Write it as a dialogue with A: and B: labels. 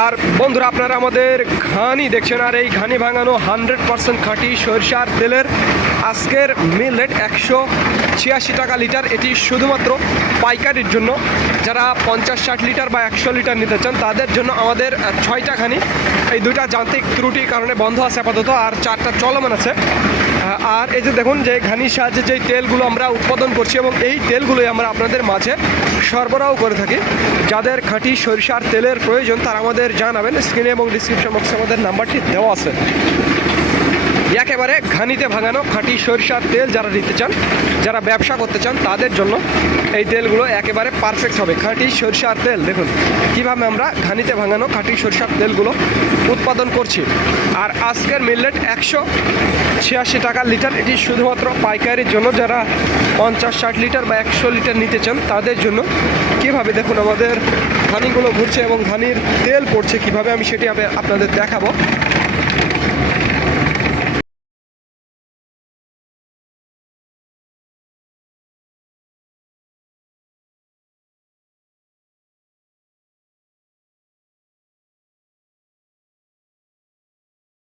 A: আর বন্ধুরা, আপনারা আমাদের ঘানি দেখছেন, আর এই ঘানি ভাঙানো হান্ড্রেড পার্সেন্ট খাঁটি সরিষার তেলের আজকের মিল রেট একশো ছিয়াশি টাকা লিটার। এটি শুধুমাত্র পাইকারির জন্য। যারা পঞ্চাশ ষাট লিটার বা একশো লিটার নিতে চান, তাদের জন্য আমাদের ছয়টা ঘানি। এই দুইটা যান্ত্রিক ত্রুটির কারণে বন্ধ আছে আপাতত, আর চারটা চলমান আছে। আর এই যে দেখুন যে ঘানির সাহায্যে যে তেলগুলো আমরা উৎপাদন করছি এবং এই তেলগুলোই আমরা আপনাদের মাঝে সরবরাহ করে থাকি। যাদের খাঁটি সরিষার তেলের প্রয়োজন তারা আমাদের জানাবেন। স্ক্রিনে এবং ডিসক্রিপশন বক্সে আমাদের নাম্বারটি দেওয়া আছে। একেবারে ঘানিতে ভাঙানো খাঁটি সরিষার তেল যারা নিতে চান, যারা ব্যবসা করতে চান, তাদের জন্য এই তেলগুলো একেবারে পারফেক্ট হবে। খাঁটি সরিষার তেল, দেখুন কীভাবে আমরা ঘানিতে ভাঙানো খাঁটি সরিষার তেলগুলো উৎপাদন করছি। আর আজকের মিললেট একশো ছিয়াশি টাকা লিটার, এটি শুধুমাত্র পাইকারির জন্য, যারা পঞ্চাশ ষাট লিটার বা একশো লিটার নিতে চান, তাদের জন্য কীভাবে দেখুন আমাদের ধানিগুলো ঘুরছে এবং ধানির তেল পড়ছে, কীভাবে আমি সেটি আপনাদের দেখাবো।